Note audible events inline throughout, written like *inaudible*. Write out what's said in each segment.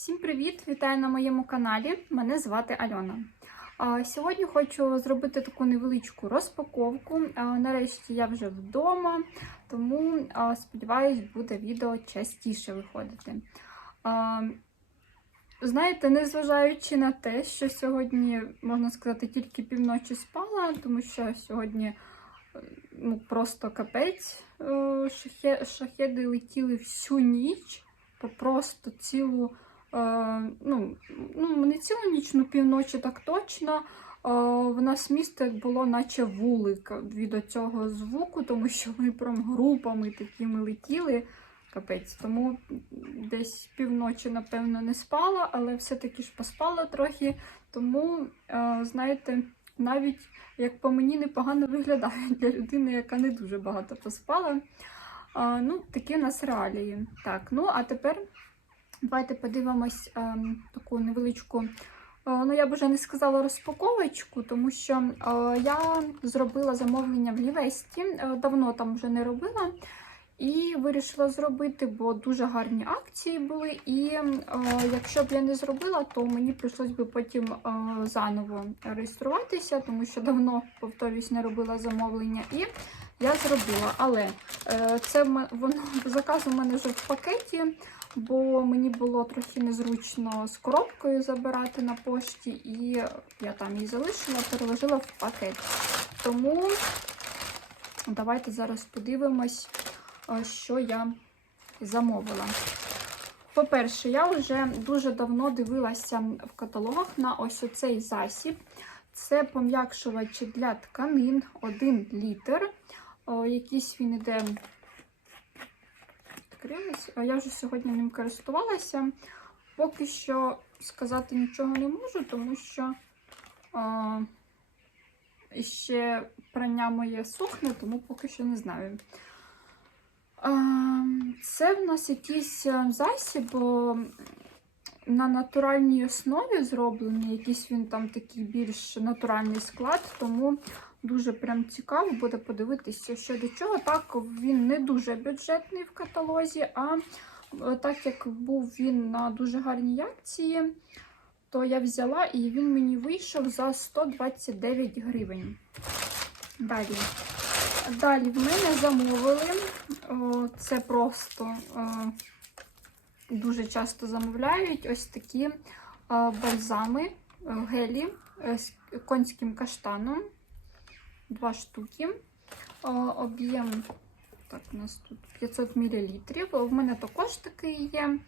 Всім привіт! Вітаю на моєму каналі. Мене звати Альона. Сьогодні хочу зробити таку невеличку розпаковку. Нарешті я вже вдома, тому сподіваюсь, буде відео частіше виходити. Знаєте, незважаючи на те, що сьогодні, можна сказати, тільки півночі спала, тому що сьогодні ну, просто капець. Е, Шахеди летіли всю ніч, просто цілу, ну, ну, не цілу ніч, ну півночі так точно. Е, В нас місто було наче вулик від цього звуку, тому що ми прям групами такими летіли. Капець, тому десь півночі, напевно, не спала, але все-таки ж поспала трохи. Тому, е, знаєте, навіть як по мені непогано виглядає для людини, яка не дуже багато поспала. Ну, такі у нас реалії. Так, ну а тепер давайте подивимось ем, таку невеличку. е, Ну, я б вже не сказала розпаковочку, тому що е, я зробила замовлення в Лівесті, е, давно там вже не робила. І вирішила зробити, бо дуже гарні акції були. І е, якщо б я не зробила, то мені прийшлось би потім е, заново реєструватися, тому що давно, повторюсь, не робила замовлення. І я зробила. Але е, це воно *laughs* заказ у мене вже в пакеті, бо мені було трохи незручно з коробкою забирати на пошті, і я там її залишила, переложила в пакет. Тому давайте зараз подивимось, е, що я замовила. По-перше, я вже дуже давно дивилася в каталогах на ось оцей засіб. Це пом'якшувач для тканин 1 літр. О, якийсь він іде. Відкрилось. А Я вже сьогодні ним користувалася. Поки що сказати нічого не можу, тому що а, ще прання моє сухне, тому поки що не знаю. Це в нас якийсь е, засіб о, на натуральній основі зроблений. Якийсь він там такий більш натуральний склад, тому дуже прям цікаво буде подивитися, що до чого. Так, він не дуже бюджетний в каталозі, а е, так як був він на дуже гарній акції, то я взяла і він мені вийшов за 129 гривень. Далі. Далі в мене замовили. Це просто дуже часто замовляють ось такі бальзами, гелі е, з конським каштаном. Два штуки. Об'єм так, у нас тут 500 мл. В мене також такий є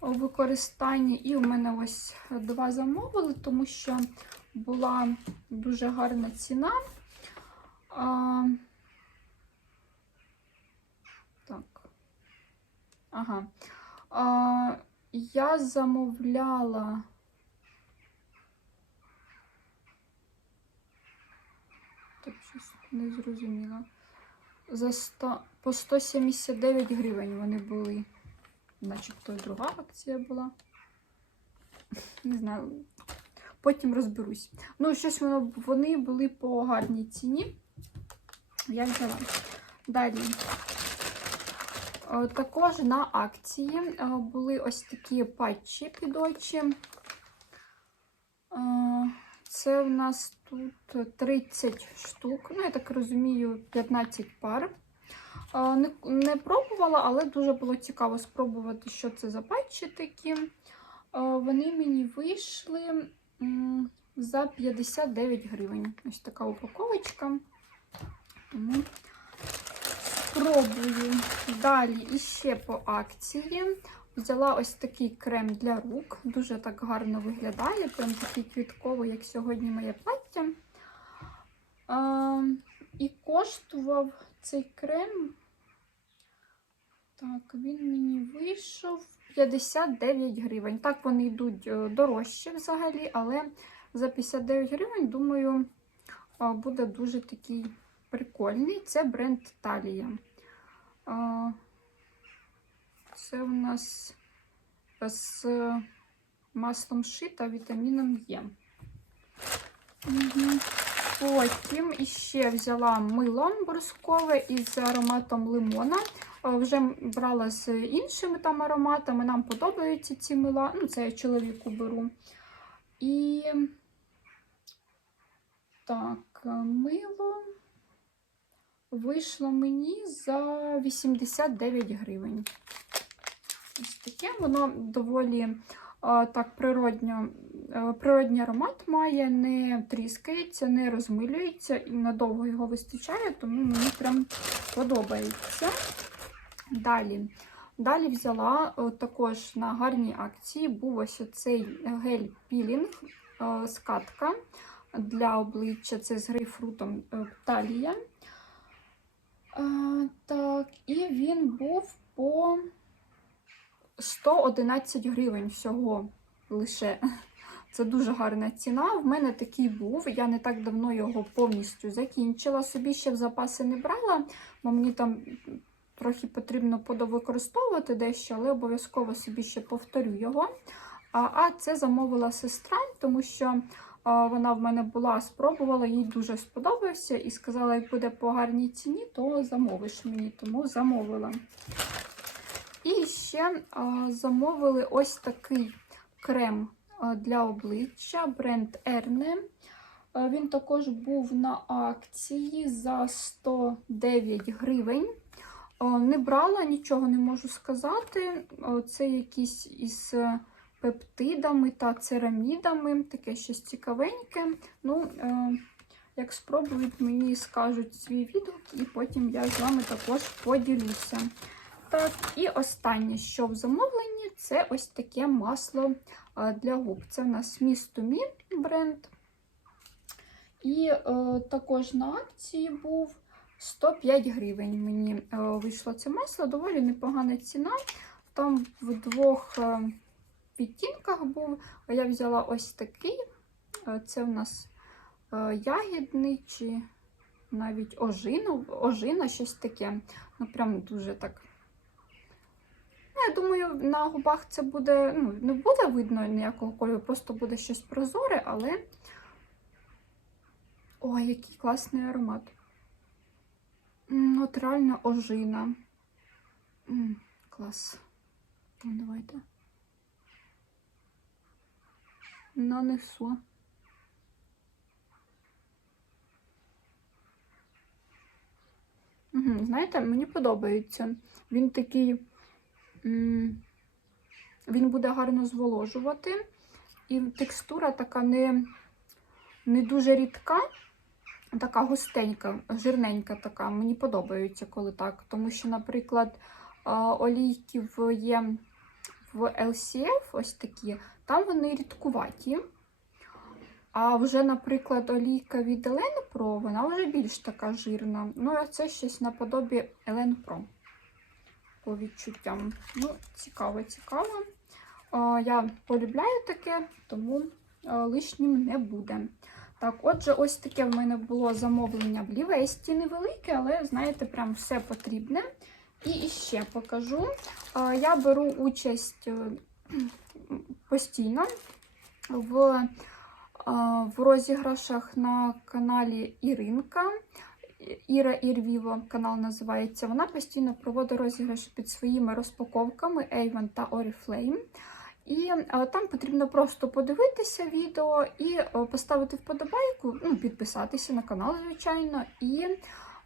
у використанні. І у мене ось два замовили, тому що була дуже гарна ціна. Так. Ага. Я замовляла. Так, щось не зрозуміла. За 100, по 179 гривень вони були. Начебто друга акція була. Не знаю. Потім розберусь. Ну, щось воно, вони були по гарній ціні. Я взяла. Далі. Е, Також на акції е, були ось такі патчі під очі. Це у нас тут 30 штук, ну, я так розумію, 15 пар. Не, не пробувала, але дуже було цікаво спробувати, що це за патчі такі. Вони мені вийшли за 59 гривень. Ось така упаковочка. Тому спробую. Далі іще по акції. Взяла ось такий крем для рук. Дуже так гарно виглядає. Прям такий квітковий, як сьогодні моє плаття. А, і коштував цей крем. Так, він мені вийшов 59 гривень. Так, вони йдуть е, дорожче взагалі, але за 59 гривень, думаю, буде дуже такий прикольний. Це бренд Талія. Це у нас з маслом ши та вітаміном Е. Потім іще взяла мило борскове із ароматом лимона. Е, Вже брала з іншими там ароматами. Нам подобаються ці мила. Ну, це я чоловіку беру. І так, е, мило вийшло мені за 89 гривень. Ось таке воно доволі так природньо, е, природній аромат має, не тріскається, не розмилюється і надовго його вистачає, тому мені прям подобається. Далі. Далі взяла о, також на гарній акції був ось цей гель-пілінг, е, скатка для обличчя. Це з грейпфрутом е, талія. Е, Так, і він був по 111 гривень всього лише. Це дуже гарна ціна. В мене такий був. Я не так давно його повністю закінчила. Собі ще в запаси не брала, бо мені там трохи потрібно подовикористовувати дещо, але обов'язково собі ще повторю його. А, а це замовила сестра, тому що а, вона в мене була, спробувала, їй дуже сподобався і сказала, як буде по гарній ціні, то замовиш мені, тому замовила. І ще замовили ось такий крем для обличчя бренд Erne. Він також був на акції за 109 гривень. Не брала, нічого не можу сказати. Це якісь із пептидами та церамідами, таке щось цікавеньке. Ну, е, як спробують, мені скажуть свій відгук, і потім я з вами також поділюся. Так, і останнє, що в замовленні, це ось таке масло для губ. Це в нас Me бренд. І е, також на акції був 105 гривень. Мені е, вийшло це масло, доволі непогана ціна. Там в двох е, відтінках був. Я взяла ось такий. Е, Це в нас е, ягідний чи навіть ожина, ожина щось таке. Ну, прям дуже так. Я думаю, на губах це буде, ну, не буде видно ніякого кольору, просто буде щось прозоре, але. Ой, який класний аромат. От реально ожина. М, Клас. Ну, давайте. Нанесу. Угу, знаєте, мені подобається. Він такий. Він буде гарно зволожувати. І текстура така не, не дуже рідка, така густенька, жирненька така. Мені подобається, коли так. Тому що, наприклад, олійки в є в LCF, ось такі, там вони рідкуваті. А вже, наприклад, олійка від Елен Pro, вона вже більш така жирна. Ну, а це щось наподобі Елен Pro. По відчуттям. Ну, цікаво, цікаво. Я полюбляю таке, тому лишнім не буде. Так, отже, ось таке в мене було замовлення в Лівесті невелике, але, знаєте, прям все потрібне. І ще покажу. Я беру участь е, постійно в а, в розіграшах на каналі Іринка. Іра Ірвіво канал називається. Вона постійно проводить розіграші під своїми розпаковками Avon та Oriflame. І а, там потрібно просто подивитися відео і а, поставити вподобайку, ну, підписатися на канал, звичайно, і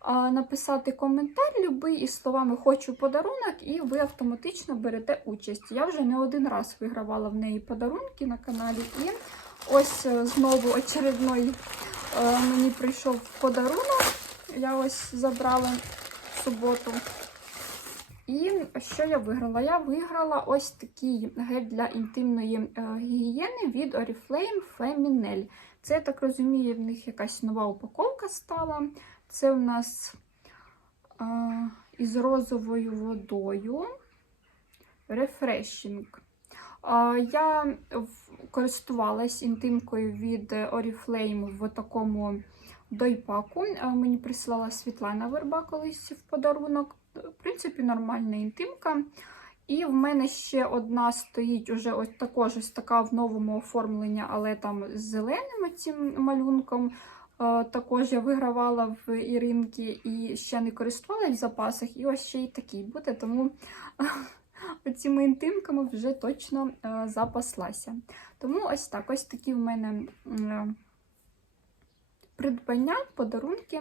а, написати коментар любий із словами Хочу подарунок, і ви автоматично берете участь. Я вже не один раз вигравала в неї подарунки на каналі. І ось е, знову очередной е, мені прийшов подарунок. Я ось забрала в суботу. І що я виграла? Я виграла ось такий гель для інтимної е, гігієни від Oriflame Feminel. Це, я так розумію, в них якась нова упаковка стала. Це у нас е, із розовою водою. Е, я користувалась інтимкою від Oriflame в такому дойпаку. Мені прислала Світлана Верба колись в подарунок. В принципі, нормальна інтимка. І в мене ще одна стоїть уже ось також ось така в новому оформленні, але там з зеленим цим малюнком. Також я вигравала в Іринки і ще не користувалась в запасах, і ось ще й такий буде, тому *laughs* цими інтимками вже точно запаслася. Тому ось так, ось такі в мене придбання, подарунки.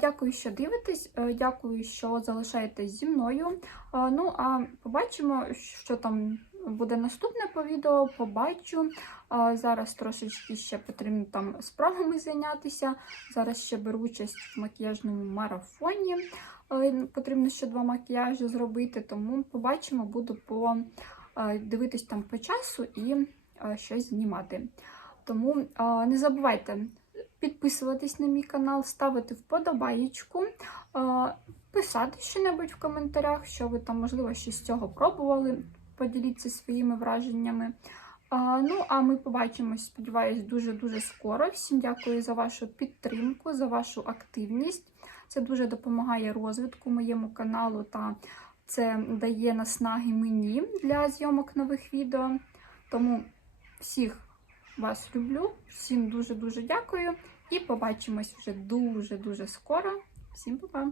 Дякую, що дивитесь, е, дякую, що залишаєтесь зі мною. Ну, а побачимо, що там буде наступне по відео. Побачу. Зараз трошечки ще потрібно там справами зайнятися. Зараз ще беру участь в макіяжному марафоні. Потрібно ще два макіяжі зробити, тому побачимо, буду по дивитись там по часу і щось знімати. Тому не забувайте підписуватись на мій канал, ставити вподобаєчку, писати що-небудь в коментарях, що ви там, можливо, щось з цього пробували. Поділіться своїми враженнями. Ну, а ми побачимось, сподіваюсь, дуже-дуже скоро. Всім дякую за вашу підтримку, за вашу активність. Це дуже допомагає розвитку моєму каналу та це дає наснаги мені для зйомок нових відео. Тому всіх вас люблю, всім дуже-дуже дякую і побачимось вже дуже-дуже скоро. Всім па-па!